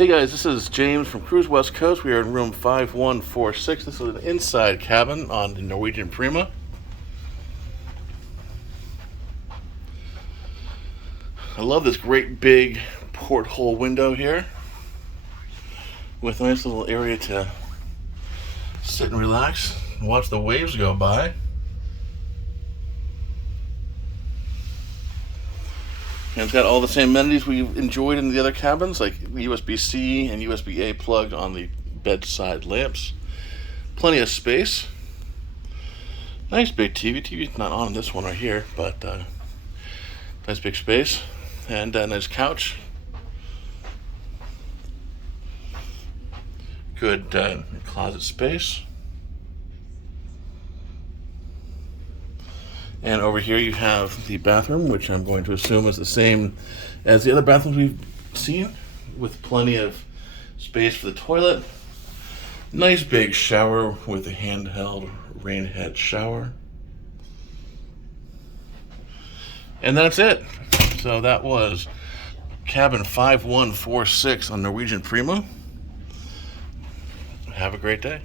Hey guys, this is James from Cruise West Coast. We are in room 5146. This is an inside cabin on the Norwegian Prima. I love this great big porthole window here with a nice little area to sit and relax and watch the waves go by. And it's got all the same amenities we've enjoyed in the other cabins, like USB-C and USB-A plug on the bedside lamps. Plenty of space. Nice big TV. TV's not on this one right here, but nice big space. And a nice couch. Good closet space. And over here you have the bathroom, which I'm going to assume is the same as the other bathrooms we've seen, with plenty of space for the toilet. Nice big shower with a handheld rain head shower. And that's it. So that was cabin 5146 on Norwegian Prima. Have a great day.